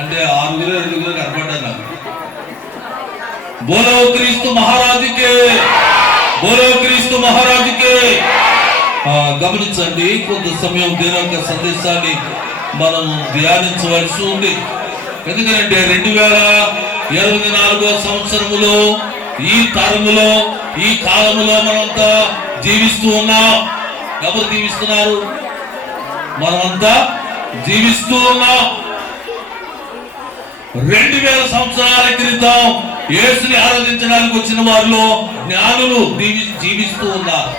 అంటే 6 కనపడ్డారు నాకు. బోలో క్రీస్తు మహారాజుకే, బోలో క్రీస్తు మహారాజుకే. గమనించండి, కొంత సమయం దేని యొక్క సందేశాన్ని మనం ధ్యానించవలసి ఉంది. ఎందుకంటే 2024 సంవత్సరములో, ఈ తరములో, ఈ కాలములో మనమంతా జీవిస్తూ ఉన్నాం. ఎవరు జీవిస్తున్నారు? మనమంతా జీవిస్తూ ఉన్నాం. 2000 సంవత్సరాల క్రితం యేసుని ఆరాధించడానికి వచ్చిన వారిలో జ్ఞానులు జీవిస్తూ ఉన్నారు,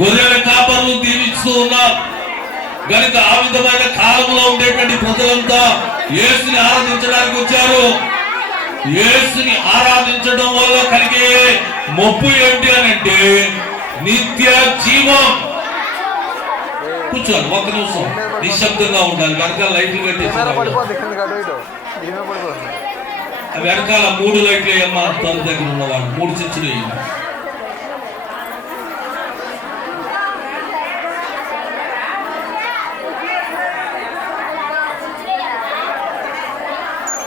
గొర్రెల కాపరులు జీవిస్తూ ఉన్నారు. కనుక ఆ విధమైన కాలంలో ఉండేటువంటి ప్రజలంతా యేసుని ఆరాధించడానికి వచ్చారు. యేసుని ఆరాధించడం వల్ల కలిగే మొప్పు ఏంటి అని అంటే నిత్య జీవం. కూర్చోండి, ఒక్క నిమిషం నిశ్శబ్దంగా ఉండాలి. వెనకాల లైట్లు కట్టేసి, వెనకాల 3 లైట్లు వేయమ్మా. తన దగ్గర ఉన్నవాడు 3 చిచ్చులు వేయండి.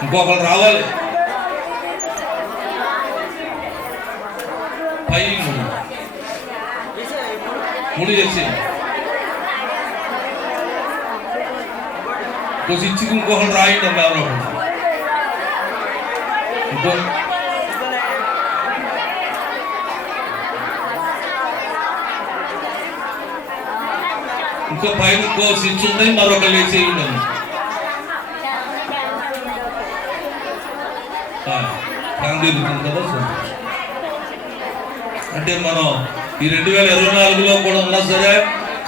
ఇంకొకరు రావాలి. పై 3 చేసి కొంచెం ఇచ్చి ఇంకొకరు రాయండి అమ్మ. ఎవరో ఇంకో పైన ఇంకో స్విచ్ ఉంది, మరొక లేచేయండి. కదా అంటే మనం ఈ 2024లో కూడా ఉన్నా సరే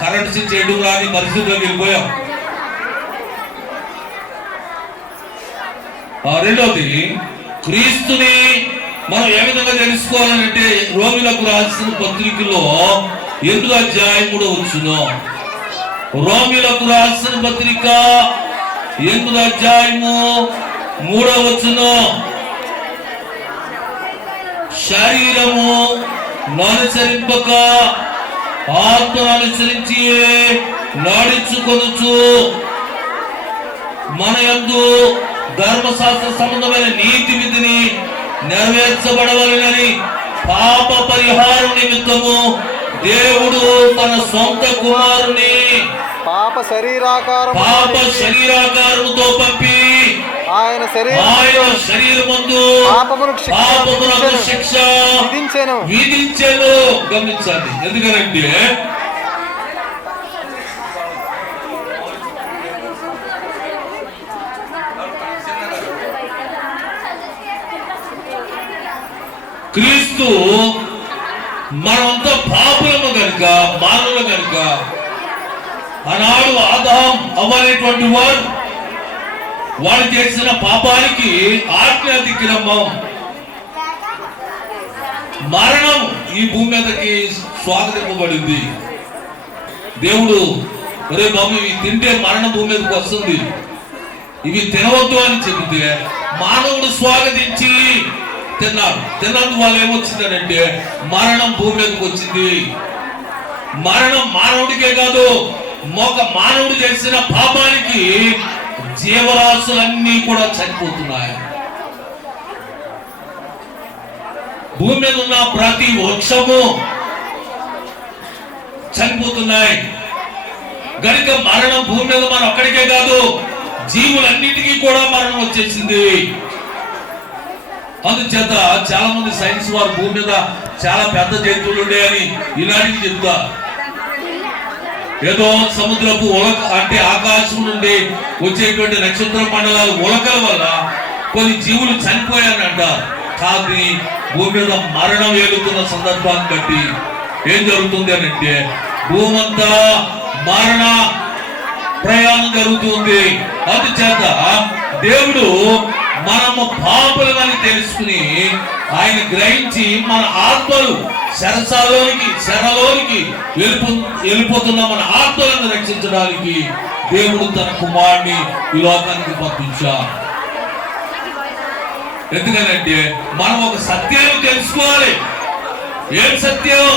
కరెంట్ స్విచ్ చేయడం రాని పరిస్థితిలోకి వెళ్ళిపోయాం. రెండవది, క్రీస్తుని మనం ఏ విధంగా తెలుసుకోవాలంటే రోమిలకు రాసిన పత్రికలో 8వ అధ్యాయం 3వ వచనం. రోమిలకు రాసిన పత్రిక 8వ అధ్యాయము 3వ వచనం. శరీరము అనుసరింపక ఆత్మను అనుసరించి నడుచుకొనుచు మన యందు ధర్మశాస్త్ర సంబంధమైన నీతి విధిని నెరవేర్చబడవలెనని పాప పరిహారం నిమిత్తము దేవుడు తన సొంత కుమారుని పాప శరీరాకారముతో పంపి ఆయన శరీరమందు పాపమునకు శిక్ష విధించెను. గమనించండి, ఎందుకంటే క్రీస్తు మనంతా పాపులము కనుక, మానవులు కనుక, ఆనాడు ఆదాం అవ్వనేటువంటి వాడు చేసిన పాపానికి ఆజ్ఞాధిక్రమం మరణం ఈ భూమి మీదకి స్వాగతింపబడింది. దేవుడు ఒరే బాబు ఇవి తింటే మరణం భూమి మీదకి వస్తుంది, ఇవి తినవద్దు అని చెబితే మానవుడు స్వాగతించి తిన్నాడు. తిన్నందుకు వాళ్ళు ఏమొచ్చిందంటే మరణం భూమి మీదకి వచ్చింది. మరణం మానవుడికే కాదు, మానవుడు చేసిన పాపానికి జీవరాశులన్నీ కూడా చనిపోతున్నాయి. భూమి మీద ఉన్న ప్రతి వృక్షము చనిపోతున్నాయి. గనుక మరణం భూమి మీద మనం ఒక్కడికే కాదు, జీవులన్నిటికీ కూడా మరణం వచ్చేసింది. అందుచేత చాలా మంది సైన్స్ వారు భూమి మీద చాలా పెద్ద జంతువులు ఉండేయని ఈనాటికి చెప్తారు. ఏదో సముద్రపు ఉలక అంటే ఆకాశం నుండి వచ్చేటువంటి నక్షత్ర మండలాల ఉలకల వల్ల కొన్ని జీవులు చనిపోయాయని అంటారు. కానీ భూమి మీద మరణం ఏలుతున్న సందర్భాన్ని బట్టి ఏం జరుగుతుంది అని అంటే భూమి అంతా మరణ ప్రయాణం జరుగుతుంది. అందుచేత దేవుడు మనము పాపులమని తెలుసుకుని ఆయన గ్రహించి మన ఆత్మలు శరలోనికి వెళ్ళిపోతున్న మన ఆత్మలను రక్షించడానికి దేవుడు తన కుమారుని ఈ లోకానికి పంపించారు. ఎందుకంటే మనం ఒక సత్యాన్ని తెలుసుకోవాలి. ఏం సత్యం?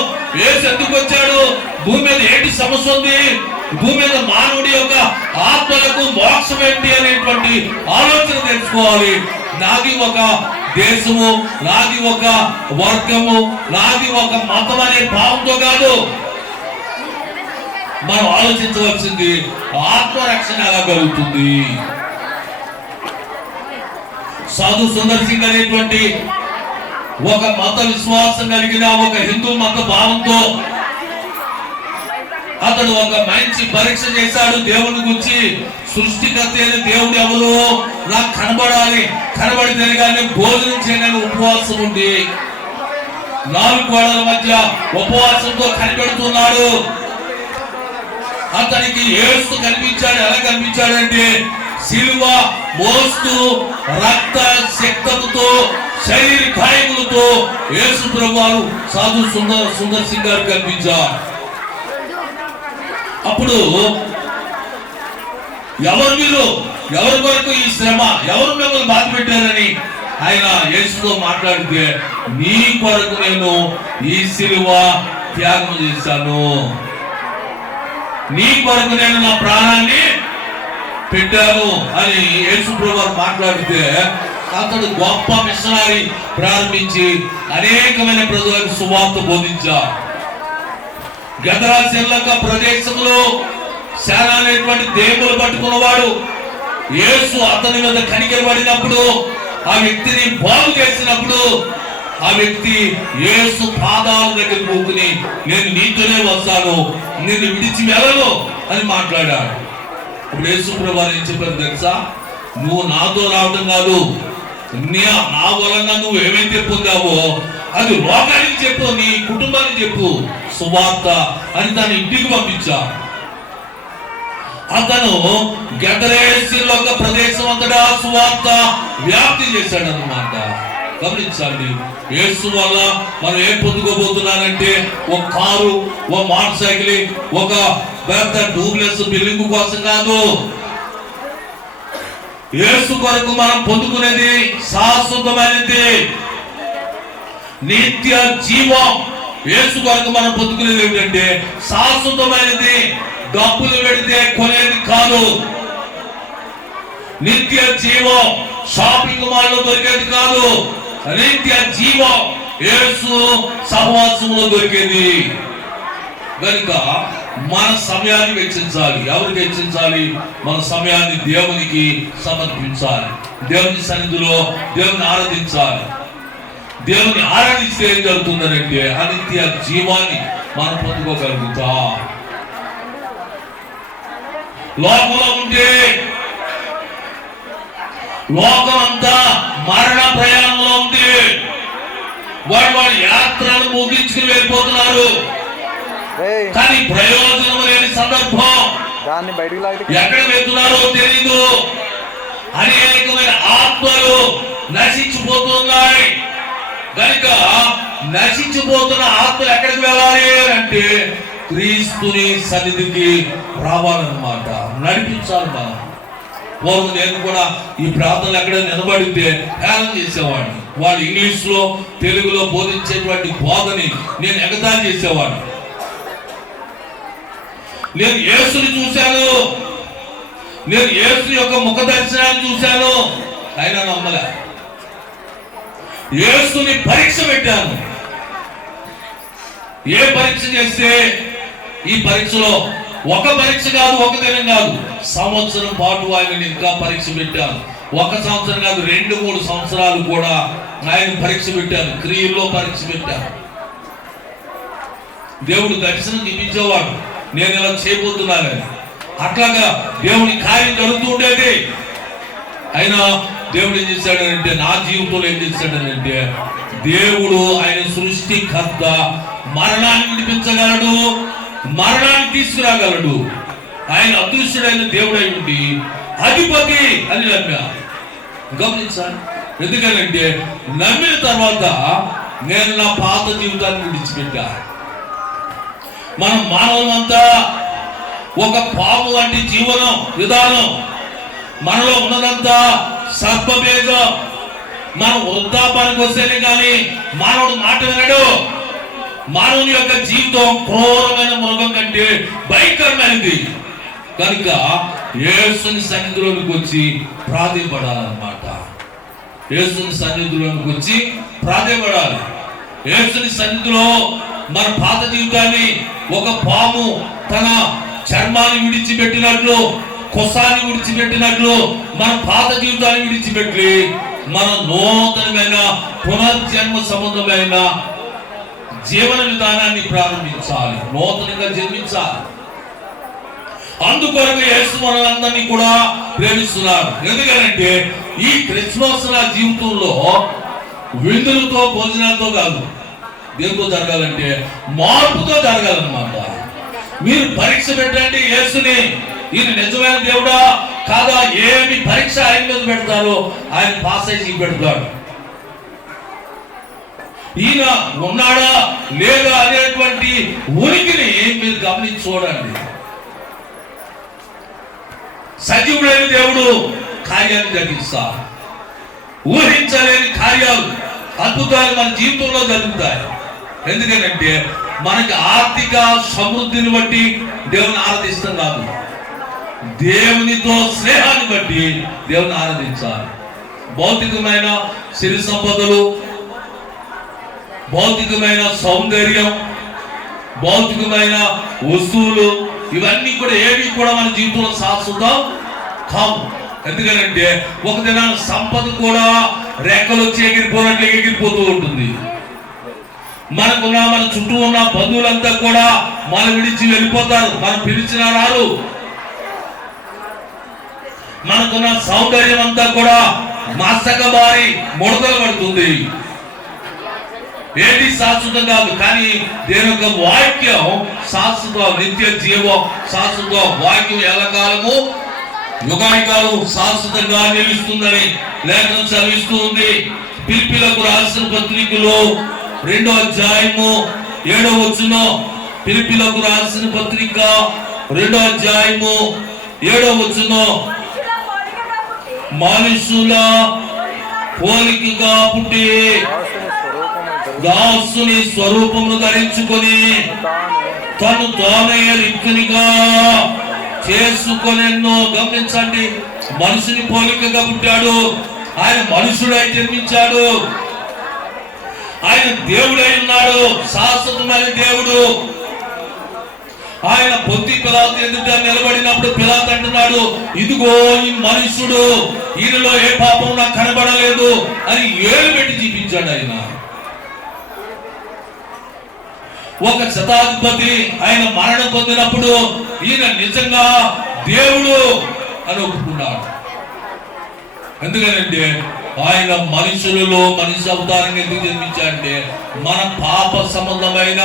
ఏసు ఎందుకు వచ్చాడు? భూమి మీద ఏంటి సమస్య ఉంది? భూమి మీద మానవుడి యొక్క ఆత్మలకు మోక్షం ఏంటి అనేటువంటి ఆలోచన తెలుసుకోవాలి. నాది ఒక దేశము, నాది ఒక వర్గము, నాది ఒక మతం అనే భావంతో కాదు మనం ఆలోచించవలసింది ఆత్మరక్షణ ఎలా కలుగుతుంది. సాధు సుందర్ సింగ్ అనేటువంటి ఒక మత విశ్వాసం కలిగిన ఒక హిందూ మత భావంతో అతడు ఒక మంచి పరీక్ష చేశాడు. దేవుని గురించి సృష్టికర్త అయిన దేవుడు ఎవరు నాకు కనబడాలి, కనబడితే కానీ భోజనం చేయడానికి ఉపవాసం ఉండి 4 గోడల మధ్య ఉపవాసంతో కనిపెడుతున్నాడు. అతనికి యేసు కనిపించాడు. ఎలా కనిపించాడంటే సిలువ మోస్తూ రక్త శక్తముతో శరీర గాయములతో యేసు ప్రభువారు సాధు సుందర్ సింగ్ గారు కనిపించారు. అప్పుడు ఎవరి వరకు ఈ శ్రమ, ఎవరు మిమ్మల్ని బాధ పెట్టారని ఆయన యేసుతో మాట్లాడితే, నీ కొరకు నేను ఈ సిలువ త్యాగం చేశాను, నీ కొరకు నేను నా ప్రాణాన్ని పెట్టాను అని యేసు ప్రభువారు మాట్లాడితే అతడు గొప్ప మిషనరీ ప్రారంభించి అనేకమైన ప్రజలకు సువార్త బోధించారు. గదరాశీలక ప్రదేశంలో శానా అనేటువంటి దేవులు పట్టుకున్నవాడు యేసు అతని మీద కనికరపడినప్పుడు, ఆ వ్యక్తిని బాగు చేసినప్పుడు ఆ వ్యక్తి యేసు పాదాల దగ్గర కూకుని నేను నీతోనే వస్తాను, నిన్ను విడిచి వెళ్ళను అని మాట్లాడాడు. ఇప్పుడు యేసు ప్రభువారు ఏం చెప్పారు తెలుసా? నువ్వు నాతో రావడం కాదు, నా వలన నువ్వు ఏమైతే పొందావో అది లోకానికి చెప్పు, నీ కుటుంబానికి చెప్పు సువార్త అని తన ఇంటికి పంపించా. అతను గెదరేసిలో ఒక ప్రదేశం అంతటా సువార్త వ్యాప్తి చేశాడు అన్నమాట. గమనించండి, యేసు వల్ల మనం ఏం పొందుకోబోతున్నానంటే ఒక కారు, ఒక మోటార్ సైకిల్, ఒక పెద్ద డూప్లెక్స్ బిల్డింగ్ కోసం కాదు. యేసు కొరకు మనం పొందుకునేది శాశ్వతమైనది, నిత్య జీవం. యేసు కొరకు మనం పొందుకునేది ఏమిటంటే శాశ్వతమైనది, డబ్బులు పెడితే కొనేది కాదు. నిత్య జీవం షాపింగ్ మాల్ లో దొరికేది కాదు, నిత్య జీవం యేసు సహవాసంలో దొరికేది. కనుక మన సమయాన్ని వెచ్చించాలి. ఎవరికి వెచ్చించాలి? మన సమయాన్ని దేవునికి సమర్పించాలి. దేవుని సన్నిధిలో దేవుని ఆరాధించాలి. దేవుని ఆరాధిస్తే ఏం జరుగుతుందంటే అనిత్య జీవాన్ని మనం పొందుకోగలుగుతాం. లోకంలో ఉంటే లోకం అంతా మరణ ప్రయాణంలో ఉంది. వాడి యాత్రను ముగించుకుని వెళ్ళిపోతున్నారు. కానీ ప్రయోజనం లేని సందర్భం, ఎక్కడ వెళ్తున్నారో తెలీదు. అనేకమైన ఆత్మలు నశించిపోతున్నాయి. కనుక నశించిపోతున్న ఆత్మలు ఎక్కడికి వెళ్ళాలి అంటే క్రీస్తుని సన్నిధికి రావాలన్నమాట, నడిపించాలి. మనం పూర్వం నేను కూడా ఈ ప్రాంతంలో ఎక్కడ నిలబడితే హేళన చేసేవాడిని. వాళ్ళు ఇంగ్లీష్ లో తెలుగులో బోధించేటువంటి బోధని నేను ఎగతాళి చేసేవాడిని. నేను యేసుని చూశాను, నేను యేసు యొక్క ముఖ దర్శనాన్ని చూశాను, అయినా నమ్మలే. యేసుని పరీక్ష పెట్టాను. ఏ పరీక్ష చేస్తే ఈ పరీక్షలో ఒక పరీక్ష కాదు, ఒక దినం కాదు, సంవత్సరం పాటు ఆయన ఇంకా పరీక్ష పెట్టాను. 1 సంవత్సరం కాదు, 2-3 సంవత్సరాలు కూడా ఆయన పరీక్ష పెట్టాను, క్రియల్లో పరీక్ష పెట్టాను. దేవుడు దర్శనం చూపించేవాడు, నేను ఇలా చేయబోతున్నానని. అట్లాగా దేవుని కార్యం జరుగుతూ ఉండేది. అయినా దేవుడు ఏం చేశాడనంటే, నా జీవితంలో ఏం చేశాడనంటే, దేవుడు ఆయన సృష్టికర్త, మరణాన్ని విడిపించగలడు, మరణాన్ని తీసుకురాగలడు. ఆయన అదృశ్యుడైన దేవుడై ఉండి అధిపతి అని నమ్మా. గమనించాలి. ఎందుకనంటే నమ్మిన తర్వాత నేను నా పాత జీవితాన్ని విడిచిపెట్టా. మనం మానవులంతా ఒక పాము వంటి జీవనం విధానం, మనలో ఉన్నదంతా సర్పభేదం. మనం వృద్ధాపానికి వస్తేనే కానీ మానవుడు మాట వినడు. మానవుని యొక్క జీవితం క్రూరమైన మృగం కంటే భయంకరమైనది. కనుక యేసుని సన్నిధిలోనికి వచ్చి ప్రాధేయపడాలన్నమాట. యేసుని సన్నిధిలోనికి వచ్చి ప్రాధేయపడాలి. యేసుని సన్నిధిలో మన పాత జీవితాన్ని ఒక పాము తన చర్మాన్ని విడిచిపెట్టినట్లు, కొసాన్ని విడిచిపెట్టినట్లు మన పాత జీవితాన్ని విడిచిపెట్టి మన నూతనమైన పునర్జన్మ సంబంధమైన జీవన విధానాన్ని ప్రారంభించాలి, నూతనంగా జన్మించాలి. అందుకొరకు యేసు మనందరినీ కూడా ప్రేమిస్తున్నారు. ఎందుకంటే ఈ క్రిస్మస్ నా జీవితంలో విందులతో భోజనాలతో కాదు, దేంతో జరగాలంటే మార్పుతో జరగాలన్నమాట. మీరు పరీక్ష పెట్టండి యేసుని, ఈయన నిజమైన దేవుడా కాదా, ఏమి పరీక్ష ఆయన మీద పెడతారో ఆయన పాస్ అయ్యి పెడతాడు. ఈయన ఉన్నాడా లేదా అనేటువంటి ఉనికిని మీరు గమనించి చూడండి. సజీవుడైన దేవుడు కార్యాన్ని జరిగిస్తా, ఊహించలేని కార్యాలు, అద్భుతాలు మన జీవితంలో జరుగుతాయి. ఎందుకంటే మనకి ఆర్థిక సమృద్ధిని బట్టి దేవుని ఆరాధిస్తాం కాదు, దేవునితో స్నేహాన్ని బట్టి దేవుని ఆరాధించాలి. భౌతికమైన సిరి సంపదలు, భౌతికమైన సౌందర్యం, భౌతికమైన వస్తువులు ఇవన్నీ కూడా ఏవి కూడా మన జీవితంలో శాశ్వతం కావు. ఎందుకంటే ఒక దినాన సంపద కూడా రెక్కలు వచ్చి ఎగిరిపోయినట్లు ఎగిరిపోతూ ఉంటుంది. మన చుట్టూ ఉన్న బంధువులంతా కూడా మన విడిచి వెళ్ళిపోతారు, మనం పిలిచిన రారు. మనకున్న సౌందర్యం అంతా కూడా మసక బారి ముడతలు పడుతుంది. ఏది శాశ్వతం కాదు, కానీ దేని యొక్క వాక్యం శాశ్వతం, నిత్య జీవం శాశ్వతం. వాక్యం ఎల్లకాలము యుగాయుగాలు శాశ్వతంగా నిలుస్తుందని లేఖనం చదివిస్తూ ఉంది. ఫిలిప్పీలకు రాసిన పత్రికలో 2వ అధ్యాయము 7వ వచనం, ఫిలిప్పీలకు రాసిన పత్రిక 2వ అధ్యాయము 7వ వచనం, మనుషుల పోలికగా పుట్టి దాసుని స్వరూపమును ధరించుకొని తను తానే రిక్తునిగా చేసుకొనెన్నో. గమనించండి, మనుషుని పోలికగా పుట్టాడు, ఆయన మనుషుడై జన్మించాడు, ఆయన దేవుడై ఉన్నాడు, శాశ్వతమైన దేవుడు. ఆయన పొత్తి పిలాతు ఎదుట నిలబడినప్పుడు పిలాతు అంటున్నాడు, ఇదిగో ఈ మనుషుడు, ఈయనలో ఏ పాపం నాకు కనబడలేదు అని ఏలు పెట్టి చూపించాడు. ఆయన ఒక శతాధిపతి ఆయన మరణం పొందినప్పుడు ఈయన నిజంగా దేవుడు అని ఒప్పుకున్నాడు. ఎందుకంటే ఆయన మనుషులలో మనిషి అవతారంగా ఎందుకు జన్మించాడంటే మన పాప సంబంధమైన,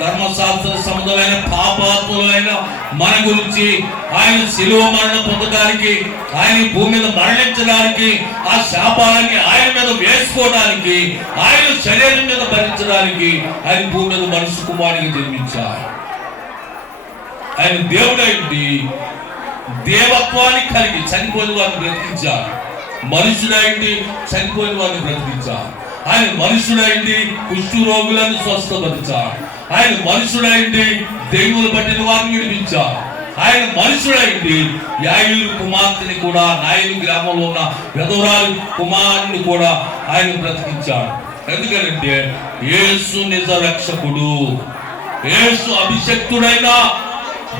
ధర్మశాస్త్ర సంబంధమైన, పాపాత్ములైన మన గురించి ఆయన శిలువ మరణం పొందడానికి, ఆయన భూమి మీద మరణించడానికి, ఆ శాపాలని ఆయన మీద వేసుకోవడానికి, ఆయన శరీరం మీద భరించడానికి ఆయన భూమి మీద మనిషి కుమారుడిగా జన్మించారు. ఆయన దేవుడైంది దేవత్వాన్ని కలిగి చనిపోయిన వారిని బ్రతికించారు. మనుషుడైంది చనిపోయిన వారిని బ్రతికించారు. ఆయన మనుషుడైంది కుష్ఠు రోగులను స్వస్థపరిచారు. ఆయన మనుషుడైంది దెయ్యములు పట్టిన వారిని విడిపించారు. ఆయన మనుషుడైంది యాయిలు కుమార్తెని కూడా, నాయులు గ్రామంలో ఉన్న విధవరాలు కుమారుని కూడా ఆయన బ్రతికించాడు. ఎందుకంటే యేసు నిజ రక్షకుడు, యేసు అభిషక్తుడైన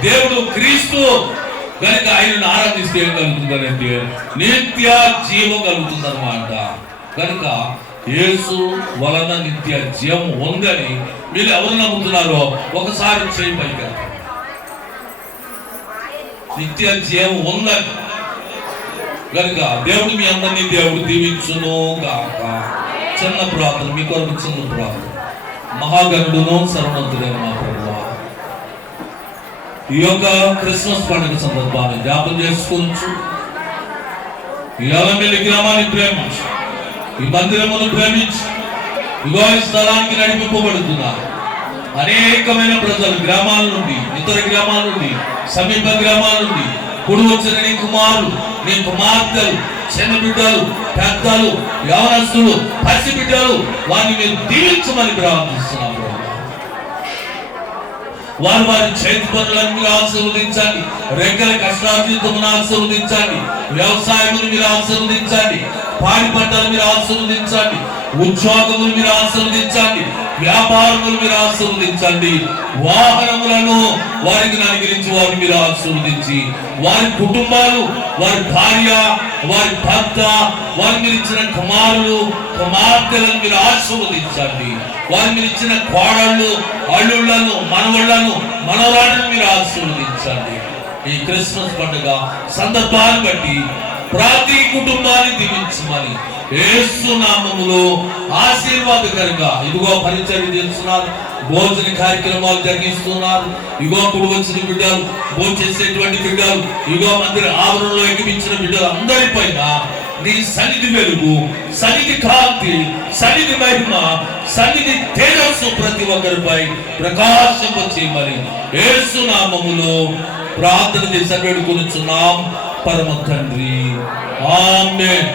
దేవుడు క్రీస్తు. కనుక ఆయనను ఆరాధిస్తే ఏం కలుగుతుందంటే నిత్య జీవం కలుగుతుంది అన్నమాట. కనుక యేసు వలన నిత్య జీవం ఉందని మీరు ఎవరు నమ్ముతున్నారో ఒకసారి చేయి పైకి. నిత్య జీవం ఉందని కనుక దేవుడు మీ అందరినీ దేవుడు దీవించును గాక. చిన్న ప్రార్థన, మీ కొరకు చిన్న ప్రార్థన. మహాగణుడును సర్వోన్నతుడైన మా ప్రభువా, ఈ యొక్క క్రిస్మస్ పండుగ సందర్భాన్ని జ్ఞాపకం చేసుకోవచ్చు. ఈ అలమెల్లి గ్రామాన్ని ప్రేమించు, ఈ మందిరమును ప్రేమించు. ఇగో ఈ స్థలానికి నడిపింపబడుతున్నారు అనేకమైన ప్రజలు, గ్రామాల నుండి, ఇతర గ్రామాల నుండి, సమీప గ్రామాల నుండి కూడి వచ్చిన నీ కుమారులు, నీ కుమార్తెలు, చిన్న బిడ్డలు, పెద్దలు, యవనస్తులు, పసి బిడ్డలు, వారిని మీరు దీవించమని ప్రార్థిస్తున్నాము. వారి వారి చేతి పనులను మీరు ఆశీర్వదించండి. రెక్కల కష్టార్జితమును ఆశీర్వదించండి. వ్యవసాయమును మీరు ఆశీర్వదించండి. పాడి పంటలు మీరు ఆశీర్వదించండి. ఉద్యోగములు మీరు ఆశీర్వదించండి. వ్యాపారములు మీరు ఆశీర్వదించండి. వాహనములను వారికి అనుగ్రహించి వారిని మీరు ఆశీర్వదించి వారి కుటుంబాలు, వారి భార్య, వారి భర్త, వారి మీరు ఇచ్చిన కుమారులు కుమార్తెలను మీరు ఆశీర్వదించండి. వారి మీరు ఇచ్చిన కోడళ్ళు, అల్లుళ్లను, మనవళ్లను, మనవరాలను మీరు ఆశీర్వదించండి. ఈ క్రిస్మస్ పండుగ సందర్భాన్ని బట్టి ప్రతి కుటుంబాన్ని దీవించమని యేసు నామములో ఆశీర్వాదకరంగా ఇదిగో పరిచర్య చేస్తున్నారు, భోజన కార్యక్రమాలు జరిగిస్తున్నారు. ఇగో కుడి వచ్చిన బిడ్డలు, భోజనం చేసేటువంటి బిడ్డలు, ఇగో మందిర ఆవరణలో ఎగిపించిన బిడ్డలు అందరిపైన నీ సన్నిధి వెలుగు, సన్నిధి కాంతి, సన్నిధి మహిమ, సన్నిధి తేజస్సు ప్రతి ఒక్కరిపై ప్రకాశింపచేయమని యేసు నామములో ప్రార్థన చేసి వేడుకొనుచున్నాం పరమ తండ్రి. ఆమేన్.